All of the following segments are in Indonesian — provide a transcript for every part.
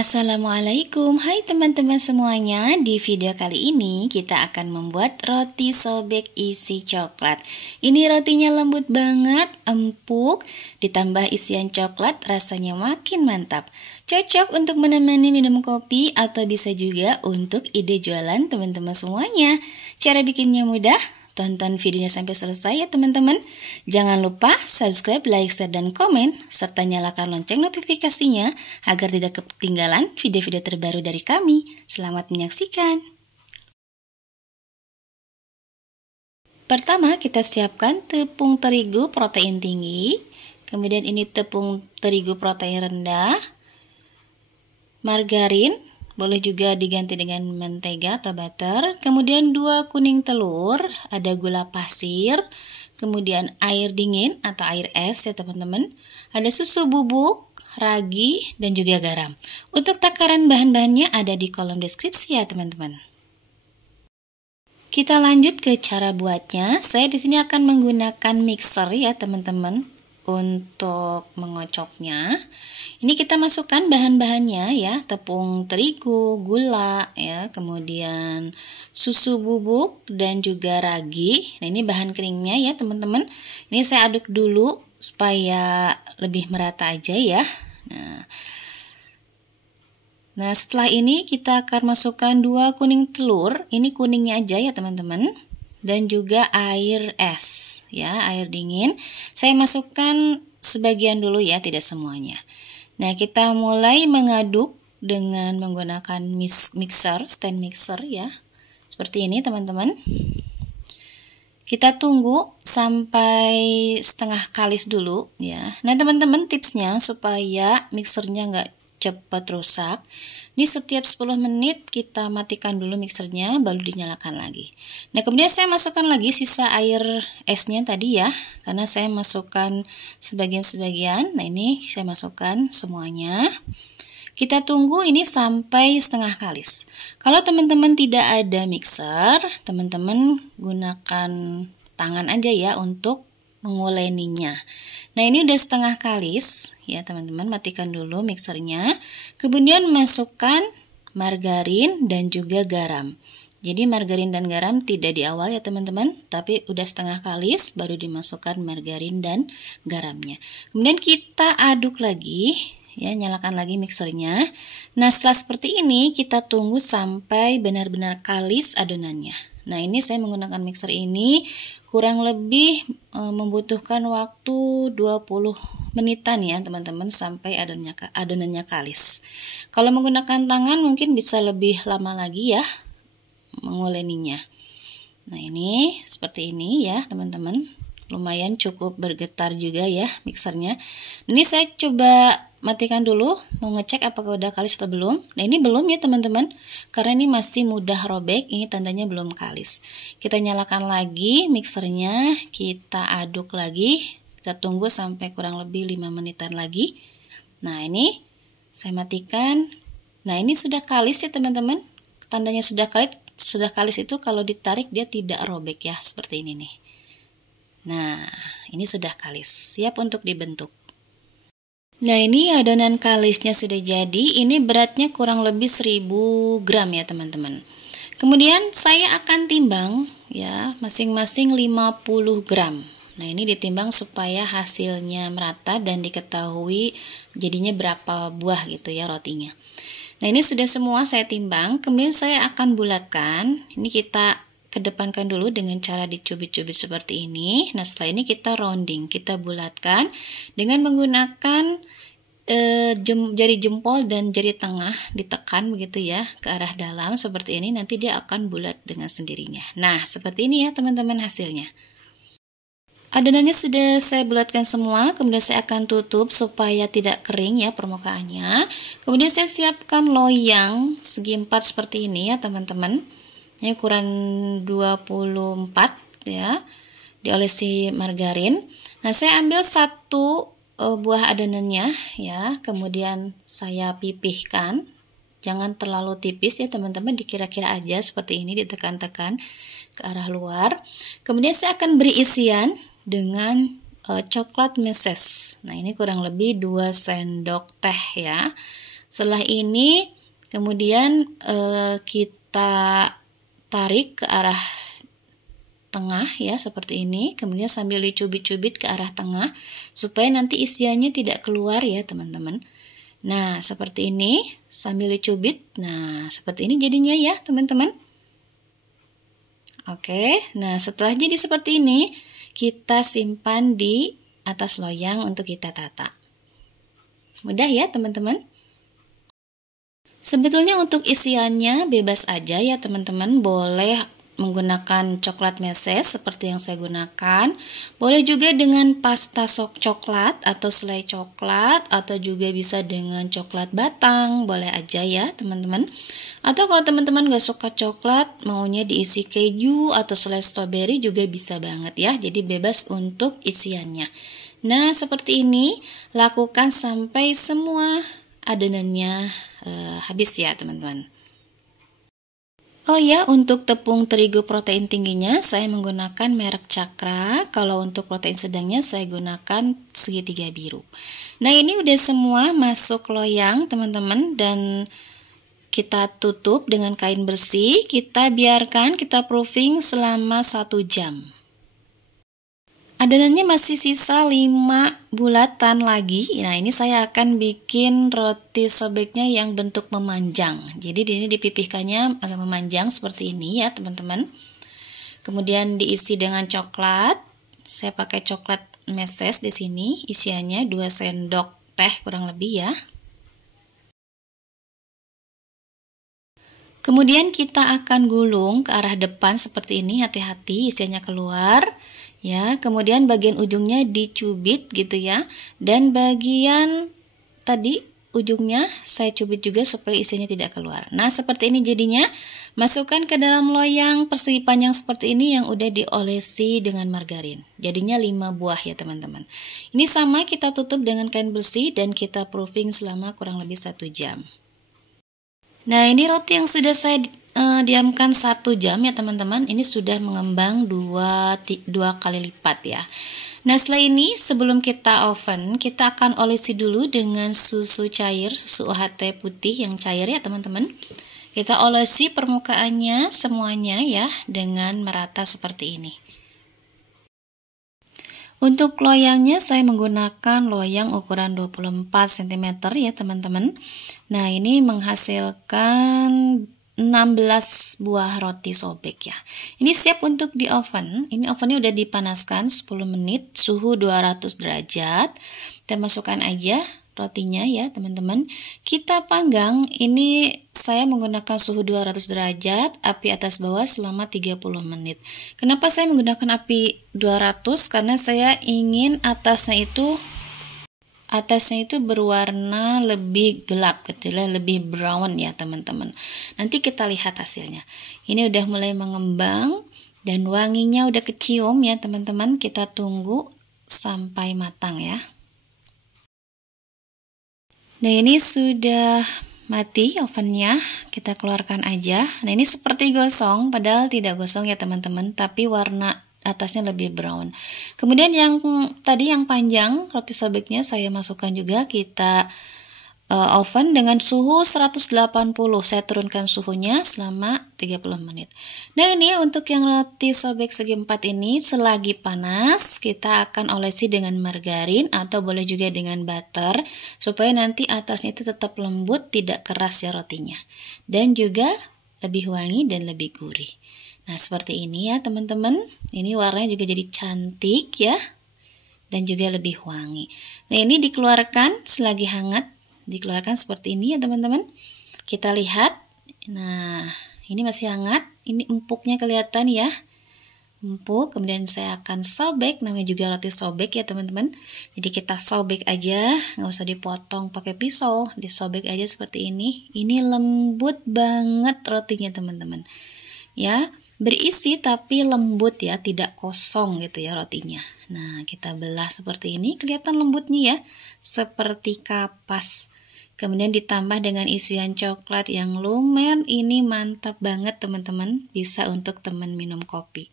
Assalamualaikum, hai teman-teman semuanya. Di video kali ini kita akan membuat roti sobek isi coklat. Ini rotinya lembut banget, empuk, ditambah isian coklat rasanya makin mantap. Cocok untuk menemani minum kopi atau bisa juga untuk ide jualan teman-teman semuanya. Cara bikinnya mudah. Tonton videonya sampai selesai ya teman-teman. Jangan lupa subscribe, like, share, dan komen, serta nyalakan lonceng notifikasinya agar tidak ketinggalan video-video terbaru dari kami. Selamat menyaksikan. Pertama kita siapkan tepung terigu protein tinggi, kemudian ini tepung terigu protein rendah, margarin, boleh juga diganti dengan mentega atau butter. Kemudian 2 kuning telur, ada gula pasir, kemudian air dingin atau air es ya teman-teman. Ada susu bubuk, ragi, dan juga garam. Untuk takaran bahan-bahannya ada di kolom deskripsi ya teman-teman. Kita lanjut ke cara buatnya. Saya di sini akan menggunakan mixer ya teman-teman untuk mengocoknya. Ini kita masukkan bahan-bahannya ya, tepung terigu, gula ya, kemudian susu bubuk dan juga ragi. Nah, ini bahan keringnya ya, teman-teman. Ini saya aduk dulu supaya lebih merata aja ya. Nah, setelah ini kita akan masukkan 2 kuning telur. Ini kuningnya aja ya, teman-teman. Dan juga air es ya, air dingin. Saya masukkan sebagian dulu ya, tidak semuanya. Nah, kita mulai mengaduk dengan menggunakan mixer, stand mixer ya. Seperti ini teman-teman. Kita tunggu sampai setengah kalis dulu ya. Nah, teman-teman tipsnya supaya mixernya nggak cepat rusak. Ini setiap 10 menit kita matikan dulu mixernya, baru dinyalakan lagi. Nah, kemudian saya masukkan lagi sisa air esnya tadi ya, karena saya masukkan sebagian-sebagian. Nah, ini saya masukkan semuanya. Kita tunggu ini sampai setengah kalis. Kalau teman-teman tidak ada mixer, teman-teman gunakan tangan aja ya untuk menguleninya. Nah, ini udah setengah kalis ya teman-teman, matikan dulu mixernya. Kemudian masukkan margarin dan juga garam. Jadi margarin dan garam tidak di awal ya teman-teman, tapi udah setengah kalis baru dimasukkan margarin dan garamnya. Kemudian kita aduk lagi ya, nyalakan lagi mixernya. Nah, setelah seperti ini kita tunggu sampai benar-benar kalis adonannya. Nah, ini saya menggunakan mixer ini kurang lebih membutuhkan waktu 20 menitan ya teman-teman sampai adonannya kalis. Kalau menggunakan tangan mungkin bisa lebih lama lagi ya menguleninya. Nah, ini seperti ini ya teman-teman. Lumayan cukup bergetar juga ya mixernya. Ini saya coba matikan dulu, mau ngecek apakah udah kalis atau belum. Nah, ini belum ya teman-teman, karena ini masih mudah robek, ini tandanya belum kalis. Kita nyalakan lagi mixernya, kita aduk lagi, kita tunggu sampai kurang lebih 5 menitan lagi. Nah, ini saya matikan. Nah, ini sudah kalis ya teman-teman. Tandanya sudah kalis itu kalau ditarik dia tidak robek ya, seperti ini nih. Nah, ini sudah kalis, siap untuk dibentuk. Nah, ini adonan kalisnya sudah jadi. Ini beratnya kurang lebih 1000 gram ya teman-teman. Kemudian saya akan timbang ya, masing-masing 50 gram. Nah, ini ditimbang supaya hasilnya merata dan diketahui jadinya berapa buah gitu ya rotinya. Nah, ini sudah semua saya timbang. Kemudian saya akan bulatkan. Ini kita kedepankan dulu dengan cara dicubit-cubit seperti ini. Nah, setelah ini kita rounding, kita bulatkan dengan menggunakan jari jempol dan jari tengah ditekan begitu ya ke arah dalam seperti ini, nanti dia akan bulat dengan sendirinya. Nah, seperti ini ya teman-teman hasilnya. Adonannya sudah saya bulatkan semua, kemudian saya akan tutup supaya tidak kering ya permukaannya. Kemudian saya siapkan loyang segi 4 seperti ini ya teman-teman. Ini ukuran 24 ya, diolesi margarin. Nah, saya ambil 1 buah adonannya ya, kemudian saya pipihkan. Jangan terlalu tipis ya teman-teman, dikira-kira aja seperti ini, ditekan-tekan ke arah luar. Kemudian saya akan beri isian dengan coklat meses. Nah, ini kurang lebih 2 sendok teh ya. Setelah ini kemudian kita tarik ke arah tengah ya, seperti ini. Kemudian sambil dicubit-cubit ke arah tengah supaya nanti isiannya tidak keluar ya teman-teman. Nah seperti ini sambil dicubit. Nah seperti ini jadinya ya teman-teman. Oke, nah setelah jadi seperti ini kita simpan di atas loyang untuk kita tata. Mudah ya teman-teman. Sebetulnya untuk isiannya bebas aja ya teman-teman, boleh menggunakan coklat meses seperti yang saya gunakan, boleh juga dengan pasta coklat atau selai coklat, atau juga bisa dengan coklat batang, boleh aja ya teman-teman. Atau kalau teman-teman gak suka coklat, maunya diisi keju atau selai stroberi juga bisa banget ya, jadi bebas untuk isiannya. Nah seperti ini, lakukan sampai semua adonannya habis ya teman-teman. Oh ya, untuk tepung terigu protein tingginya saya menggunakan merek Cakra. Kalau untuk protein sedangnya saya gunakan segitiga biru. Nah ini udah semua masuk loyang teman-teman, dan kita tutup dengan kain bersih. Kita biarkan, kita proofing selama 1 jam. Adonannya masih sisa 5 bulatan lagi. Nah ini saya akan bikin roti sobeknya yang bentuk memanjang. Jadi ini dipipihkannya agak memanjang seperti ini ya teman-teman. Kemudian diisi dengan coklat. Saya pakai coklat meses di sini. Isiannya 2 sendok teh kurang lebih ya. Kemudian kita akan gulung ke arah depan seperti ini. Hati-hati isiannya keluar. Ya, kemudian bagian ujungnya dicubit gitu ya, dan bagian tadi ujungnya saya cubit juga supaya isinya tidak keluar. Nah seperti ini jadinya. Masukkan ke dalam loyang persegi panjang seperti ini yang udah diolesi dengan margarin. Jadinya 5 buah ya teman-teman. Ini sama kita tutup dengan kain bersih dan kita proofing selama kurang lebih 1 jam. Nah ini roti yang sudah saya diamkan 1 jam ya teman-teman. Ini sudah mengembang 2 kali lipat ya. Nah setelah ini sebelum kita oven, kita akan olesi dulu dengan susu cair, susu UHT putih yang cair ya teman-teman. Kita olesi permukaannya semuanya ya dengan merata seperti ini. Untuk loyangnya saya menggunakan loyang ukuran 24 cm ya teman-teman. Nah ini menghasilkan 16 buah roti sobek ya. Ini siap untuk di oven. Ini ovennya udah dipanaskan 10 menit, suhu 200 derajat. Kita masukkan aja rotinya ya teman-teman. Kita panggang, ini saya menggunakan suhu 200 derajat, api atas bawah selama 30 menit. Kenapa saya menggunakan api 200? Karena saya ingin atasnya itu berwarna lebih gelap gitu ya, lebih brown ya teman-teman. Nanti kita lihat hasilnya. Ini udah mulai mengembang dan wanginya udah kecium ya teman-teman. Kita tunggu sampai matang ya. Nah ini sudah mati ovennya, kita keluarkan aja. Nah ini seperti gosong, padahal tidak gosong ya teman-teman, tapi warna atasnya lebih brown. Kemudian yang tadi yang panjang roti sobeknya saya masukkan juga, kita oven dengan suhu 180. Saya turunkan suhunya selama 30 menit. Nah ini untuk yang roti sobek segi 4 ini, selagi panas kita akan olesi dengan margarin atau boleh juga dengan butter supaya nanti atasnya itu tetap lembut, tidak keras ya rotinya, dan juga lebih wangi dan lebih gurih. Nah seperti ini ya teman-teman. Ini warnanya juga jadi cantik ya, dan juga lebih wangi. Nah ini dikeluarkan selagi hangat, dikeluarkan seperti ini ya teman-teman. Kita lihat. Nah ini masih hangat. Ini empuknya kelihatan ya, empuk. Kemudian saya akan sobek, namanya juga roti sobek ya teman-teman. Jadi kita sobek aja, nggak usah dipotong pakai pisau, disobek aja seperti ini. Ini lembut banget rotinya teman-teman ya, berisi tapi lembut ya, tidak kosong gitu ya rotinya. Nah kita belah seperti ini, kelihatan lembutnya ya, seperti kapas. Kemudian ditambah dengan isian coklat yang lumer. Ini mantap banget teman-teman, bisa untuk teman minum kopi.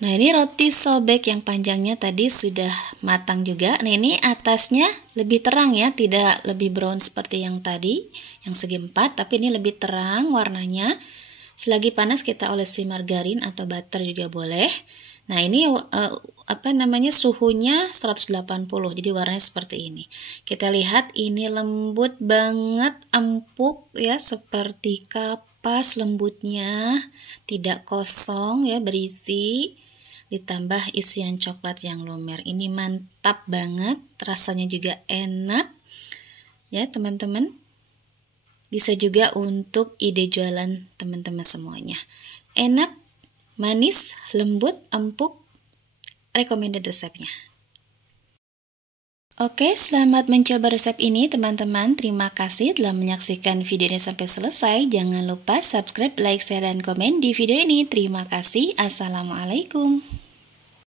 Nah, ini roti sobek yang panjangnya tadi sudah matang juga. Nah, ini atasnya lebih terang ya, tidak lebih brown seperti yang tadi, yang segi 4, tapi ini lebih terang warnanya. Selagi panas kita olesi margarin atau butter juga boleh. Nah, ini suhunya 180, jadi warnanya seperti ini. Kita lihat ini lembut banget, empuk ya, seperti kapas lembutnya, tidak kosong ya, berisi. Ditambah isian coklat yang lumer. Ini mantap banget, rasanya juga enak ya teman-teman. Bisa juga untuk ide jualan teman-teman semuanya. Enak, manis, lembut, empuk, recommended resepnya. Oke, selamat mencoba resep ini teman-teman. Terima kasih telah menyaksikan video ini sampai selesai. Jangan lupa subscribe, like, share, dan komen di video ini. Terima kasih. Assalamualaikum.